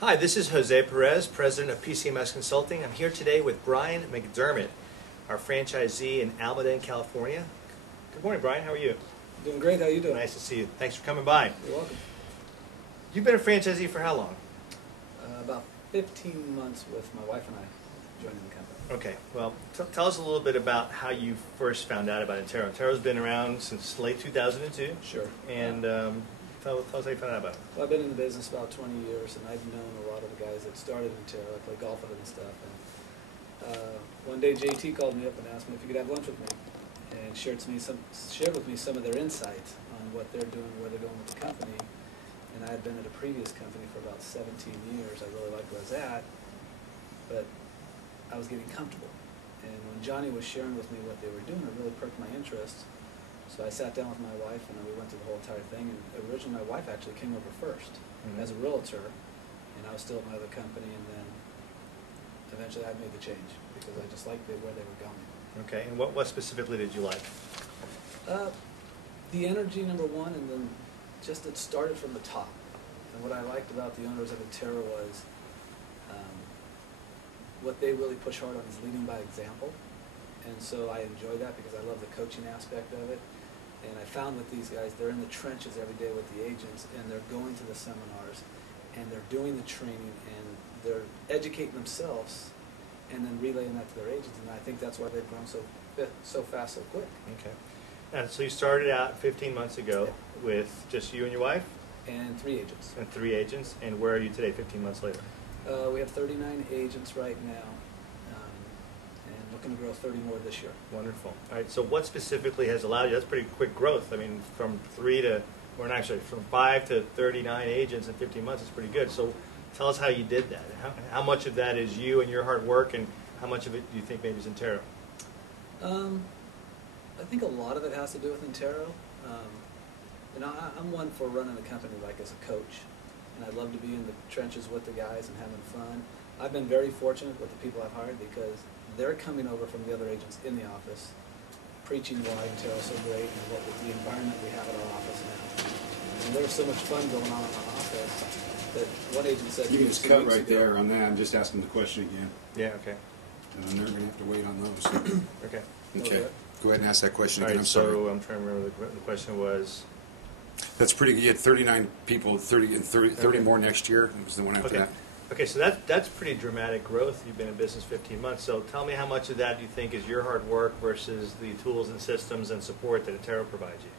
Hi, this is Jose Perez, president of PCMS Consulting. I'm here today with Brian McDermott, our franchisee in Almaden, California. Good morning, Brian. How are you? Doing great. How you doing? Nice to see you. Thanks for coming by. You're welcome. You've been a franchisee for how long? About 15 months with my wife and I joining the company. Okay. Well, tell us a little bit about how you first found out about Intero. Intero's been around since late 2002. Sure. And tell us how you found out about it. Well, I've been in the business about 20 years, and I've known a lot of the guys that started Intero. I play golf with them and stuff. And one day JT called me up and asked me if he could have lunch with me, and shared with me some of their insights on what they're doing, where they're going with the company. And I had been at a previous company for about 17 years. I really liked where I was at, but I was getting comfortable. And when Johnny was sharing with me what they were doing, it really perked my interest. So I sat down with my wife, and we went through the whole entire thing. And originally, my wife actually came over first as a realtor, and I was still at my other company. And then eventually, I made the change because I just liked where they were going. Okay. And what specifically did you like? The energy, number one, and then just it started from the top. And what I liked about the owners of Intero was what they really push hard on is leading by example. And so I enjoy that because I love the coaching aspect of it. And I found with these guys, they're in the trenches every day with the agents, and they're going to the seminars, and they're doing the training, and they're educating themselves, and then relaying that to their agents. And I think that's why they've grown so fast, so quick. Okay. And so you started out 15 months ago with just you and your wife? And 3 agents. And 3 agents. And where are you today, 15 months later? We have 39 agents right now, and looking to grow 30 more this year. Wonderful. All right, so what specifically has allowed you, that's pretty quick growth. I mean, from 5 to 39 agents in 15 months is pretty good. So tell us how you did that. How much of that is you and your hard work, and how much of it do you think maybe is Intero? I think a lot of it has to do with Intero. I'm one for running a company like as a coach, and I love to be in the trenches with the guys and having fun. I've been very fortunate with the people I've hired because they're coming over from the other agents in the office, preaching why Intero is so great and what with the environment we have at our office now. And there's so much fun going on in our office that one agent said. You can just cut right there on that. I'm just asking the question again. Yeah. Okay. And they're going to have to wait on those. Okay. Okay. Go ahead and ask that question All again. right, I'm sorry. so I'm trying to remember the question was. That's pretty good. You had 39 people, 30 more next year. Was the one after that. Okay, so that's pretty dramatic growth. You've been in business 15 months. So tell me how much of that do you think is your hard work versus the tools and systems and support that Intero provides you?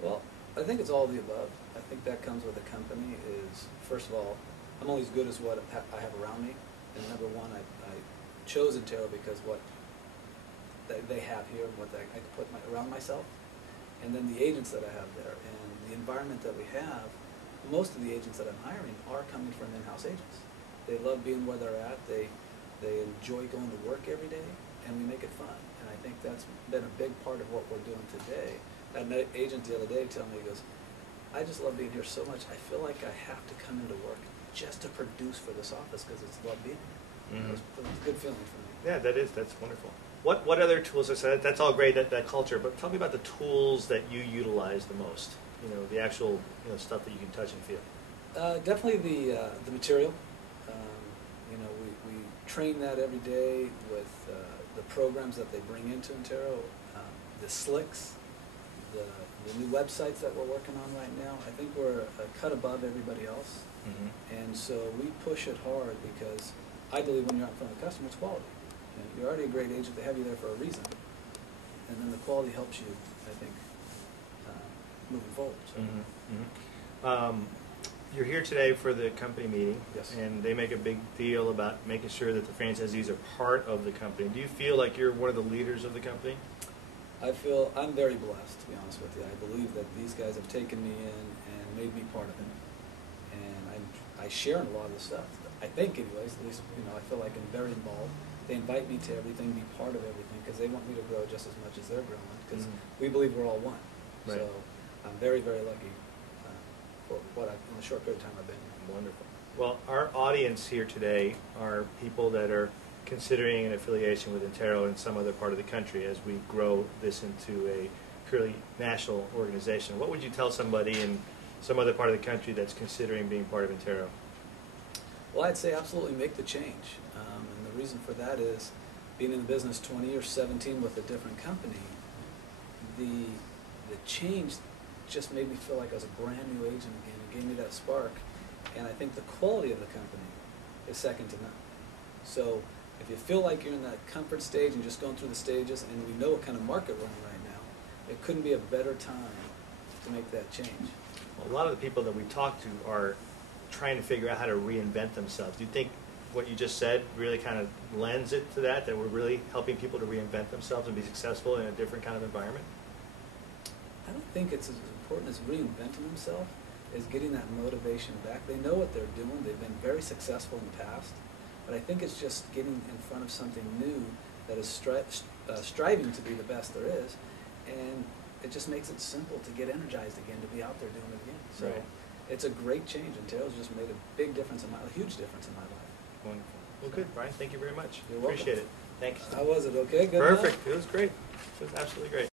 Well, I think it's all of the above. I think that comes with a company is, first of all, I'm only as good as what I have around me. And number one, I chose Intero because what they have here and what I can put around myself. And then the agents that I have there and the environment that we have, most of the agents that I'm hiring are coming from in-house agents. They love being where they're at. They enjoy going to work every day, and we make it fun. And I think that's been a big part of what we're doing today. An agent the other day told me, he goes, I just love being here so much, I feel like I have to come into work just to produce for this office because it's love being here. It's a good feeling for me. Yeah, that's wonderful. What other tools? I said that's all great, that culture, but tell me about the tools that you utilize the most. You know, the actual stuff that you can touch and feel. Definitely the material. We train that every day with the programs that they bring into Intero, the slicks, the new websites that we're working on right now. I think we're a cut above everybody else, and so we push it hard because I believe when you're out in front of the customer, it's quality. You're already a great agent. They have you there for a reason. And then the quality helps you, I think, moving forward. So. You're here today for the company meeting. Yes. And they make a big deal about making sure that the franchisees are part of the company. Do you feel like you're one of the leaders of the company? I feel I'm very blessed, to be honest with you. I believe that these guys have taken me in and made me part of it. And I share in a lot of the stuff. I think anyways, at least, I feel like I'm very involved. They invite me to everything, be part of everything, because they want me to grow just as much as they're growing, because we believe we're all one. Right. So I'm very, very lucky for in the short period of time I've been here. Wonderful. Well, our audience here today are people that are considering an affiliation with Intero in some other part of the country as we grow this into a purely national organization. What would you tell somebody in some other part of the country that's considering being part of Intero? Well, I'd say absolutely make the change. And the reason for that is, being in the business 20 or 17 with a different company, the change just made me feel like I was a brand new agent again. It gave me that spark. And I think the quality of the company is second to none. So if you feel like you're in that comfort stage and just going through the stages, and we know what kind of market we're in right now, it couldn't be a better time to make that change. Well, a lot of the people that we talk to are trying to figure out how to reinvent themselves. Do you think what you just said really kind of lends it to that we're really helping people to reinvent themselves and be successful in a different kind of environment? I don't think it's as important as reinventing themselves as getting that motivation back. They know what they're doing. They've been very successful in the past. But I think it's just getting in front of something new that is striving to be the best there is. And it just makes it simple to get energized again, to be out there doing it again. So Right. It's a great change. Intero's just made a big difference a huge difference in my life. Wonderful. Well, good, Brian. Thank you very much. You're welcome. Appreciate it. Thanks. How was it? Okay? Good enough? Perfect. It was great. It was absolutely great.